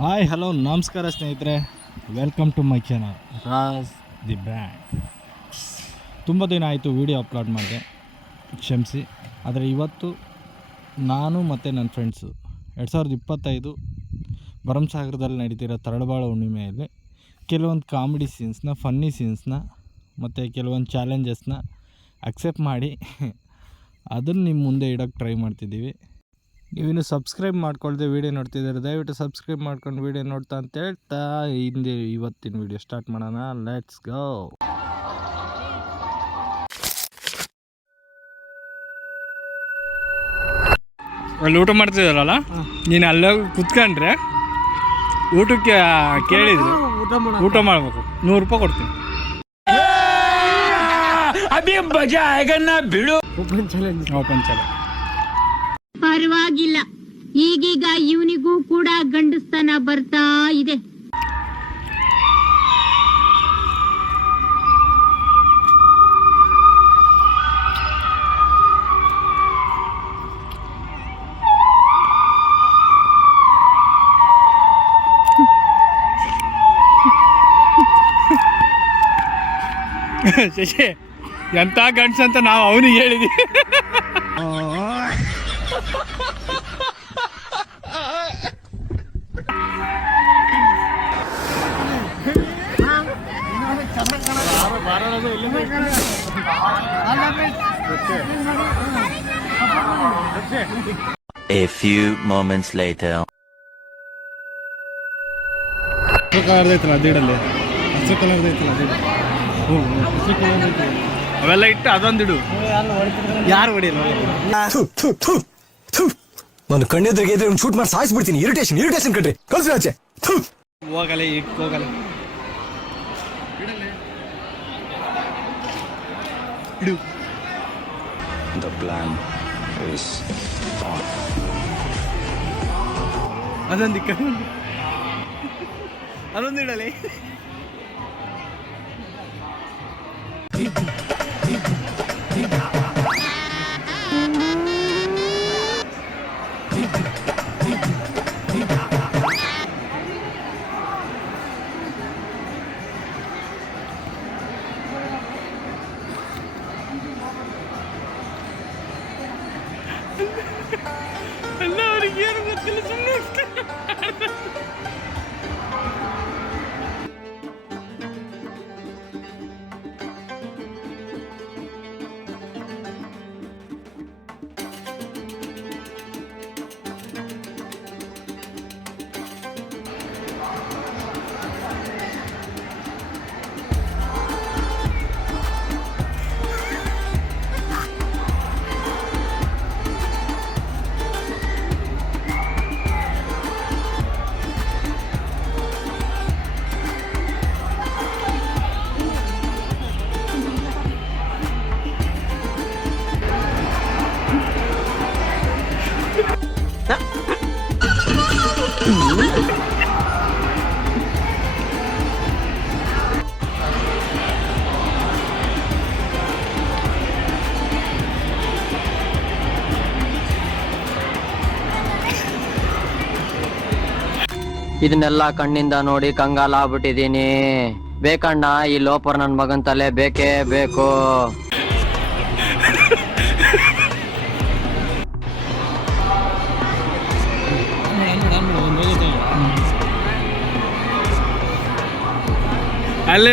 Hi hello ನಮಸ್ಕಾರ ಸ್ನೇಹಿತರೆ. Welcome to my channel Raj the brand ತುಂಬ ದಿನ ಆಯಿತು ವೀಡಿಯೋ ಅಪ್ಲೋಡ್ ಮಾಡಿದೆ, ಕ್ಷಮಿಸಿ. ಆದರೆ ಇವತ್ತು ನಾನು ಮತ್ತು ನನ್ನ ಫ್ರೆಂಡ್ಸು ಎರಡು ಸಾವಿರದ ಇಪ್ಪತ್ತೈದು ಭರಮಸಾಗರದಲ್ಲಿ ನಡೀತಿರೋ ತರಳಬಾಳ ಹುಣ್ಣಿಮೆಯಲ್ಲಿ ಕೆಲವೊಂದು ಕಾಮಿಡಿ ಸೀನ್ಸ್ನ ಫನ್ನಿ ಸೀನ್ಸ್ನ ಮತ್ತು ಕೆಲವೊಂದು ಚಾಲೆಂಜಸ್ನ ಅಕ್ಸೆಪ್ಟ್ ಮಾಡಿ ಅದನ್ನು ನಿಮ್ಮ ಮುಂದೆ ಇಡೋಕ್ಕೆ ಟ್ರೈ ಮಾಡ್ತಿದ್ದೀವಿ. ನೀವಿನ್ನು ಸಬ್ಸ್ಕ್ರೈಬ್ ಮಾಡ್ಕೊಳ್ದೆ ವೀಡಿಯೋ ನೋಡ್ತಿದ್ದಾರೆ? ದಯವಿಟ್ಟು ಸಬ್ಸ್ಕ್ರೈಬ್ ಮಾಡ್ಕೊಂಡು ವೀಡಿಯೋ ನೋಡ್ತಾ ಅಂತ ಹೇಳ್ತಾ ಹಿಂದೆ ಇವತ್ತಿನ ವೀಡಿಯೋ ಸ್ಟಾರ್ಟ್ ಮಾಡೋಣ. ಲೆಟ್ಸ್ ಗೋ ಅಲ್ಲಿ ಊಟ ಮಾಡ್ತಿದ್ದಾರಲ್ಲ? ನೀನು ಅಲ್ಲೋಗಿ ಕುತ್ಕೊಂಡ್ರೆ ಊಟಕ್ಕೆ ಕೇಳಿದ್ರು ಊಟ ಮಾಡಬೇಕು ಊಟ ಮಾಡ್ಬೇಕು. ನೂರು ರೂಪಾಯಿ ಕೊಡ್ತೀನಿ. ಓಪನ್ ಚಾಲೆಂಜ್ ಓಪನ್ ಚಲ ಪರವಾಗಿಲ್ಲ. ಈಗೀಗ ಇವನಿಗೂ ಕೂಡ ಗಂಡಸ್ತನ ಬರ್ತಾ ಇದೆ. ಶಶಿ ಎಂಥ ಗಂಡ್ಸ್ ಅಂತ ನಾವು ಅವನಿಗೆ ಹೇಳಿದ್ವಿ. A few moments later. ಹಸಿರು ಕಲರ್ದು ಐತಲ್ಲ ಅದಿಡಲ್ಲಿ ಹಸಿರು ಕಲರ್ದು ಐತಲ್ಲ ಅದಿಡು ಹ್ಞೂ ಹಸಿರು ಕಲರ್ದು ಐತಲ್ಲ ಅವೆಲ್ಲ ಇಟ್ಟು ಅದೊಂದಿಡು ಯಾರು ಹೊಡಿಯಲ್ಲ ನಾನು ಕಣ್ಣೆದ್ರಿಗೆ ಇದ್ರೆ ಒಂದು ಶೂಟ್ ಮಾಡಿ ಸಾಯಿಸ್ಬಿಡ್ತೀನಿ. ಇರಿಟೇಷನ್ ಇರಿಟೇಷನ್ ಕಟ್ರಿ ಕಳ್ಸಿ ಆಚೆ. ಹೋಗಲ್ಲ ಇಟ್ಟು ಹೋಗಲ್ಲ ಇಡು ದ plan. Is on. ಅದೊಂದು ಇಕ್ಕ ಅದೊಂದು ಇಡಲಿ ಇದನ್ನೆಲ್ಲ ಕಣ್ಣಿಂದ ನೋಡಿ ಕಂಗಾಲಾಗ್ಬಿಟ್ಟಿದೀನಿ ಬೇಕಣ್ಣ ಈ ಲೋಪರ್ ನನ್ ಮಗನ್ ತಲೆ ಬೇಕೇ ಬೇಕು. ಅಲ್ಲೇ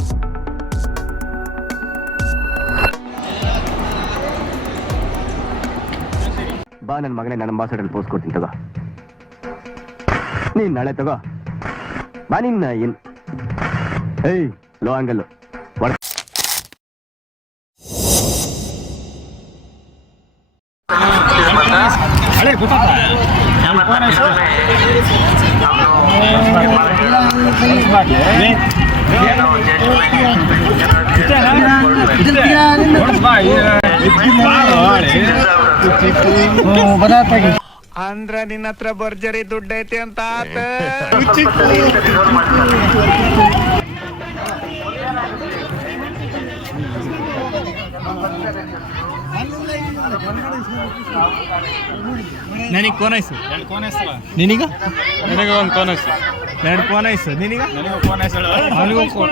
ಬಾ ನನ್ನ ಮಗನೇ ನನ್ನ ಅಂಬಾಸಡರ್ ಪೋಸ್ಟ್ ಕೊಡ್ತೀನಿ ತಗೋ ನೀನ್ ನಾಳೆ ತಗೋ ಬಾ ನಿನ್ನ ಏನ್ ಏಯ್ ಲೋ ಫೋನ್ ಹೆಸರು ಅಂದ್ರ ನಿನ್ನ ಹತ್ರ ಭರ್ಜರಿ ದುಡ್ಡು ಐತಿ ಅಂತ ಆತ. ನನಗೆ ಹೆಸರು ನಿನಗ? ನನಗೆ ಒಂದು ಫೋನ್ ಐಸು ಎರಡು ಫೋನ್ ಐಸು ನಿನಗ? ನನಗೆ ಫೋನ್ ಹೆಸರು ಅವನಿಗೂ ಫೋನ್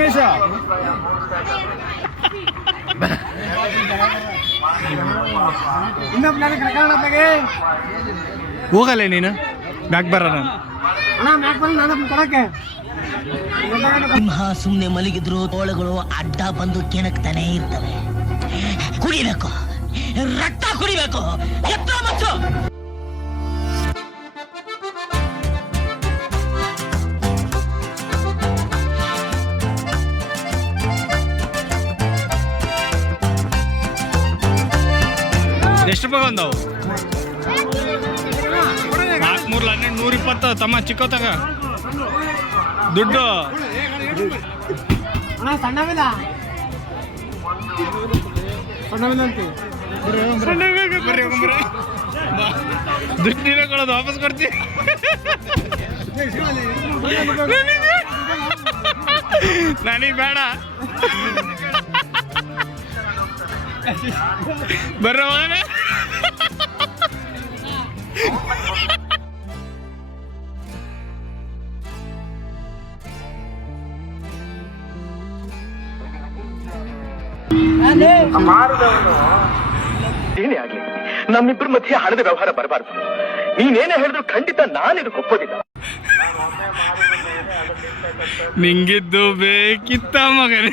ಹೆಸರು ಹೋಗಲ್ಲ ನೀನು? ಬ್ಯಾಕ್ ಬರ ನಾನು ಸಿಂಹ ಸುಮ್ನೆ ಮಲಗಿದ್ರು ತೋಳಗಳು ಅಡ್ಡ ಬಂದು ಕೆಣಕ್ತಾನೆ ಇರ್ತವೆ. ಕುಡಿಬೇಕು. ರಕ್ತ ಕುಡಿಬೇಕು. ಎತ್ತ ಮತ್ತು ರೂಪಾಯಿ ಬಂದವು ನಾಲ್ಕು ಮೂರು ಹನ್ನೆರಡು ನೂರ ಇಪ್ಪತ್ತು ತಮ್ಮ ಚಿಕ್ಕೋತಾಗ ತಗ ದುಡ್ಡು ದುಡ್ಡು ನೀವೇ ಕೊಡೋದು ವಾಪಸ್ ಕೊಡ್ತೀವಿ. ನನಗೆ ಬೇಡ. ಬರ್ರಿ ಏನೇ ಆಗ್ಲಿ ನಮ್ಮಿಬ್ಬರ ಮಧ್ಯೆ ಹಣದ ವ್ಯವಹಾರ ಬರಬಾರ್ದು. ನೀನೇನೇ ಹೇಳಿದ್ರು ಖಂಡಿತ ನಾನು ಇದಕ್ಕೆ ಒಪ್ಪೋದಿಲ್ಲ. ನಿಂಗಿದ್ದು ಬೇಕಿತ್ತ ಮಗನೇ.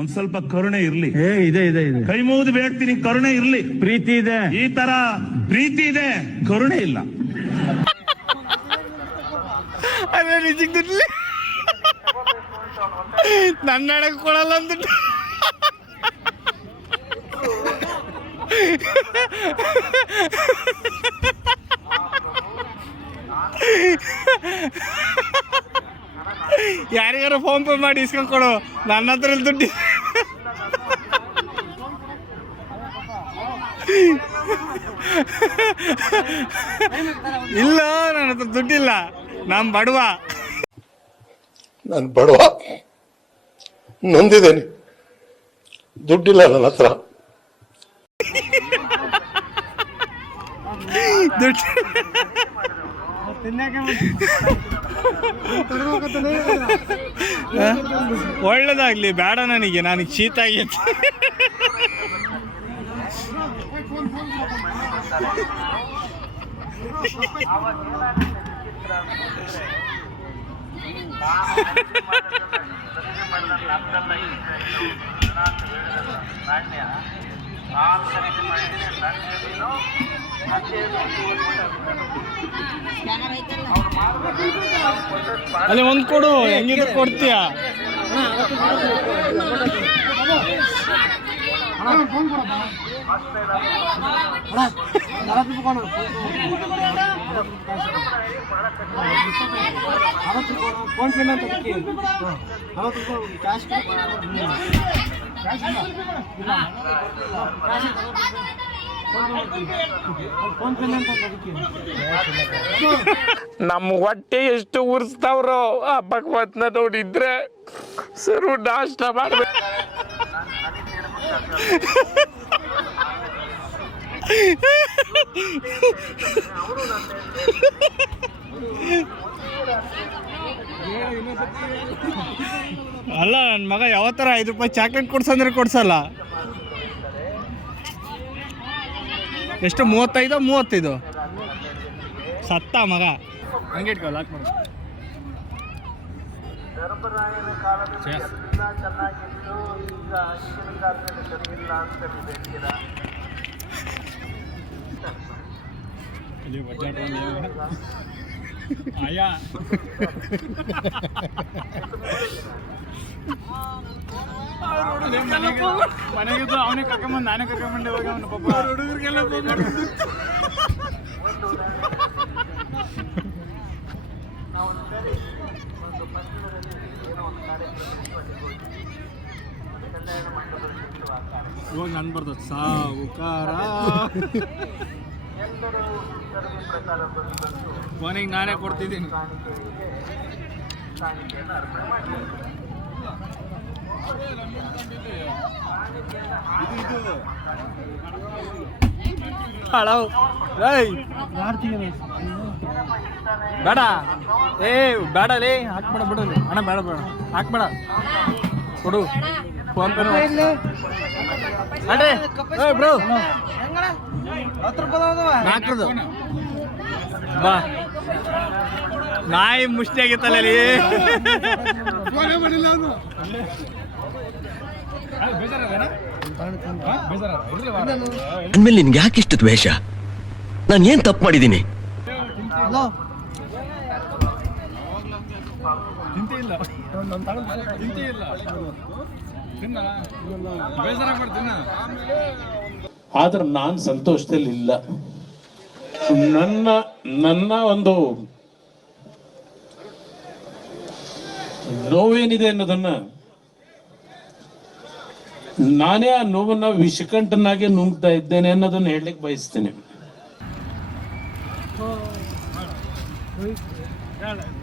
ಒಂದ್ ಸ್ವಲ್ಪ ಕರುಣೆ ಇರ್ಲಿ. ಇದೆ ಇದೆ ಇದೆ. ಕೈ ಮುಗಿದು ಬೇಡ್ತೀನಿ ಕರುಣೆ ಇರ್ಲಿ. ಪ್ರೀತಿ ಇದೆ. ಈ ತರ ಪ್ರೀತಿ ಇದೆ ಕರುಣೆ ಇಲ್ಲ. ಅದೇ ನಿಜಕ್ಕೆ ದುಡ್ಲಿ. ನನ್ನ ಹಣಕ್ಕೆ ಕೊಡಲ್ಲ ಅಂದ್ಬಿಟ್ಟು. ಯಾರಿಗಾರ ಫೋನ್ ಪೇ ಮಾಡಿ ಇಸ್ಕೊಂಡ್ ಕೊಡು. ನನ್ನ ಹತ್ರ ದುಡ್ಡು. ಇಲ್ಲ ನನ್ನ ಹತ್ರ ದುಡ್ಡಿಲ್ಲ. ನಮ್ ಬಡವ. ನಾನು ಬಡವ? ನಂದಿದ್ದೇನೆ. ದುಡ್ಡಿಲ್ಲ ನನ್ನ ಹತ್ರ. ದುಡ್ಡು? ಒಳ್ಳೇದಾಗ್ಲಿ ಬೇಡ ನನಗೆ. ನನಗೆ ಶೀತ ಆಗೈತೆ ಅಲ್ಲಿ ಒಂದು ಕೊಡು ಹೆಂಗಿದ್ರೆ ಕೊಡ್ತೀಯ ಫೋನ್ ಹೊಟ್ಟೆ ಎಷ್ಟು ಉರಿಸ್ತಾವ್ರು ಆ ಭಗವತ್ನ ನೋಡಿದ್ರೆ ಸರು ನಾಷ್ಟ ಮಾಡ್ಬೇಕು. ಅಲ್ಲ ನನ್ನ ಮಗ ಯಾವತ್ತರ ಐದು ರೂಪಾಯಿ ಚಾಕ್ಲೇಟ್ ಕೊಡ್ಸಂದ್ರೆ ಕೊಡ್ಸಲ್ಲ. ಎಷ್ಟು, ಮೂವತ್ತೈದು ಮೂವತ್ತೈದು? ಸತ್ತ ಮಗ. ಹಂಗೆ ಇಟ್ಕೋ ಲಾಕ್ ಅಂತ ಇಲ್ಲಿ ಬಜೆಟ್ ಆಯಾ ಮನೆಗಿದ್ದು ಅವನೇ ಕರ್ಕೊಂಬಂದು ನಾನೇ ಕರ್ಕೊಂಬಂದೆ ಹೋಗಿ ಅವನು ಪಾಪ ಹುಡುಗರಿಗೆಲ್ಲ ಇವಾಗ ನನ್ ಬರ್ತದೆ ಸಾವುಕಾರ ಕೊನೆಗೆ ನಾನೇ ಕೊಡ್ತಿದ್ದೀನಿ. ಹಲೋ ಬೇಡ. ಏ, ಬೇಡ ಲೇ. ಹಾಕ್ಬೇಡ, ಬಿಡು ಅಣ್ಣ, ಬೇಡ ಬೇಡ. ಹಾಕ್ಬೇಡ. ಕೊಡು. ಫೋನ್ ಪೇ ಅಡ್ರೆ ಹತ್ತು ರೂಪಾಯಿ ಬಾ. ನಾಯಿ ಮುಷ್ಟಿ ಆಗಿತ್ತಲ್ಲಿ ಇಲ್ಲಿ ಅಂದ್ಮೇಲೆ ನಿನ್ಗೆ ಯಾಕೆ ಇಷ್ಟು ದ್ವೇಷ? ನಾನು ಏನ್ ತಪ್ಪು ಮಾಡಿದ್ದೀನಿ? ಆದ್ರೆ ನಾನು ಸಂತೋಷದಲ್ಲಿ ಇಲ್ಲ ನನ್ನ ನನ್ನ ಒಂದು ನೋವೇನಿದೆ ಅನ್ನೋದನ್ನ ನಾನೇ ಆ ನೋವನ್ನ ವಿಷಕಂಠನಾಗೆ ನುಂಗ್ತಾ ಇದ್ದೇನೆ ಅನ್ನೋದನ್ನ ಹೇಳಲಿಕ್ಕೆ ಬಯಸ್ತೇನೆ.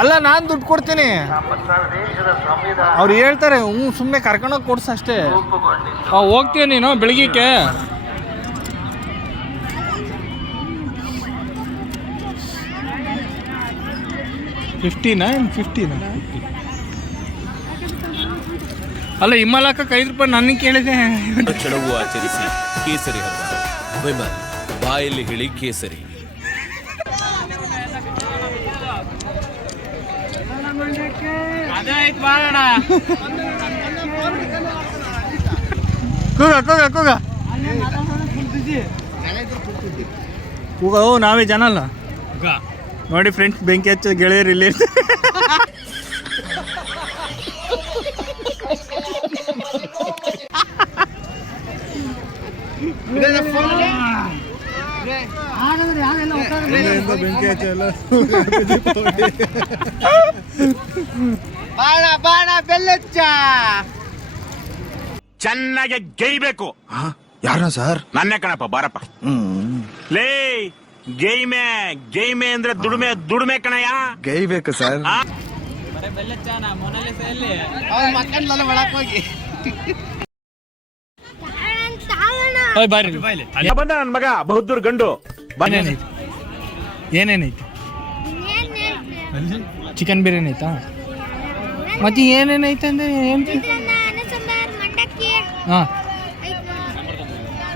ಅಲ್ಲ ನಾನು ದುಡ್ಡು ಕೊಡ್ತೀನಿ. ಅವ್ರು ಹೇಳ್ತಾರೆ ಹ್ಞೂ ಸುಮ್ಮನೆ ಕರ್ಕೊಂಡೋಗಿ ಕೊಡ್ಸು ಅಷ್ಟೇ. ಹೋಗ್ತೀಯ ನೀನು ಬೆಳಗ್ಗೆ ಫಿಫ್ಟಿನಾ ಏನು ಫಿಫ್ಟಿನಾ? ಅಲ್ಲ ಹಿಮಾಲಯಕ್ಕೆ ಐದು ರೂಪಾಯಿ ನನಗೆ ಕೇಳಿದೆ. ಚಳವು ಆಚರಿಸಿ ಕೇಸರಿ ಹಬ್ಬ. ಬಾಯಲ್ಲಿ ಹೇಳಿ ಕೇಸರಿ. ಕೂಗ ಕೂಗ ಕೂಗ. ಕೂಗ ಓ ನಾವೇ ಜನ ಅಲ್ಲ ನೋಡಿ ಫ್ರೆಂಡ್ಸ್ ಬೆಂಕಿ ಹಚ್ಚ ಗೆಳೆಯರು ಇಲ್ಲಿ ಬೆಂಕಿ ಹಚ್ಚ ಎಲ್ಲ? ಚೆನ್ನಾಗಿ ಗೈಬೇಕು ಯಾರ ಸರ್? ನನ್ನೇ ಕಣಪ್ಪ ಬಾರಪ್ಪ. ಲೇ ಗೈಮೆ ಗೈಮೆ ಅಂದ್ರೆ ದುಡಿಮೆ ದುಡಿಮೆ ಕಣಯ್ಯ. ಗೈಬೇಕು ಸರ್. ಓಯ್ ಬಾರಿ ಬಂದ ನನ್ ಮಗ ಬಹುದ್ದೂರ್ ಗಂಡು. ಏನೇನೈತಿ? ಏನೇನೈತಿ? ಚಿಕನ್ ಬಿರಿಯಾನಿ ಐತಾ ಮತ್ತೆ ಏನೇನೈತೆ ಅಂದ್ರೆ ಏನು ಹಾಂ.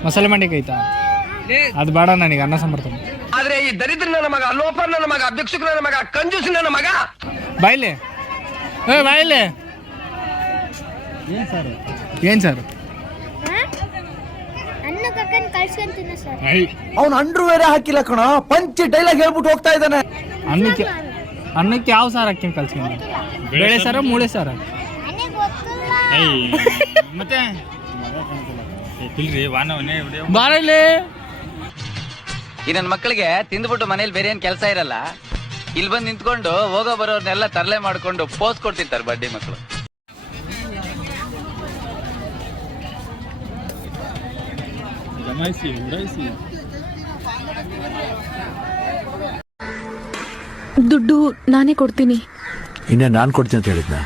ಮಸಾಲೆ ಮಂಡಿಗೆ ಐತಾ? ಅದು ಬೇಡ ನನಗೆ ಅನ್ನ ಸಾಂಬಾರ್ ಆದ್ರೆ ಈ ದರಿದ್ರ ನನ್ನ ಮಗ ಲೋಪರ್ ನನ್ನ ಮಗ ಭಿಕ್ಷುಕ ನನ್ನ ಮಗ ಕಂಜೂಸ್ ನನ್ನ ಮಗ? ಬಾಯ್ಲೆ. ಏ ಬಾಯ್ಲೆ. ಏನ್ ಸರ್? ಏನು ಸರ್? ಅವ್ನು ಅಂಡ್ರು ಬೇರೆ ಹಾಕಿಲ್ಲ ಕಣ. ಪಂಚ್ ಡೈಲಾಗ್ ಹೇಳ್ಬಿಟ್ಟು ಹೋಗ್ತಾ ಇದ್ದಾನೆ. ಅನ್ನಕ್ಕೆ ಅನ್ನಕ್ಕೆ ಯಾವ ಸಾರ್ ಹಾಕಿ ಕಲ್ಸ್ಕೊಂಡು ಬೇಳೆ ಸಾರ ಮೂಳೆ ಸಾರ? ಮತ್ತೆ? ಬಾರಲ್ಲಿ ಈ ನನ್ನ ಮಕ್ಕಳಿಗೆ ತಿಂದ್ಬಿಟ್ಟು ಮನೇಲಿ ಬೇರೆ ಏನ್ ಕೆಲಸ ಇರಲ್ಲ. ಇಲ್ಲಿ ಬಂದು ನಿಂತ್ಕೊಂಡು ಹೋಗೋ ಬರೋರ್ನೆಲ್ಲ ತರಲೆ ಮಾಡ್ಕೊಂಡು ಪೋಸ್ ಕೊಡ್ತಿರ್ತಾರೆ ಬಡ್ಡಿ ಮಕ್ಕಳು ದುಡ್ಡು ನಾನೇ ಕೊಡ್ತೀನಿ. ಇನ್ನೇ ನಾನು ಕೊಡ್ತೀನಿ ಅಂತ ಹೇಳಿದ್ನ?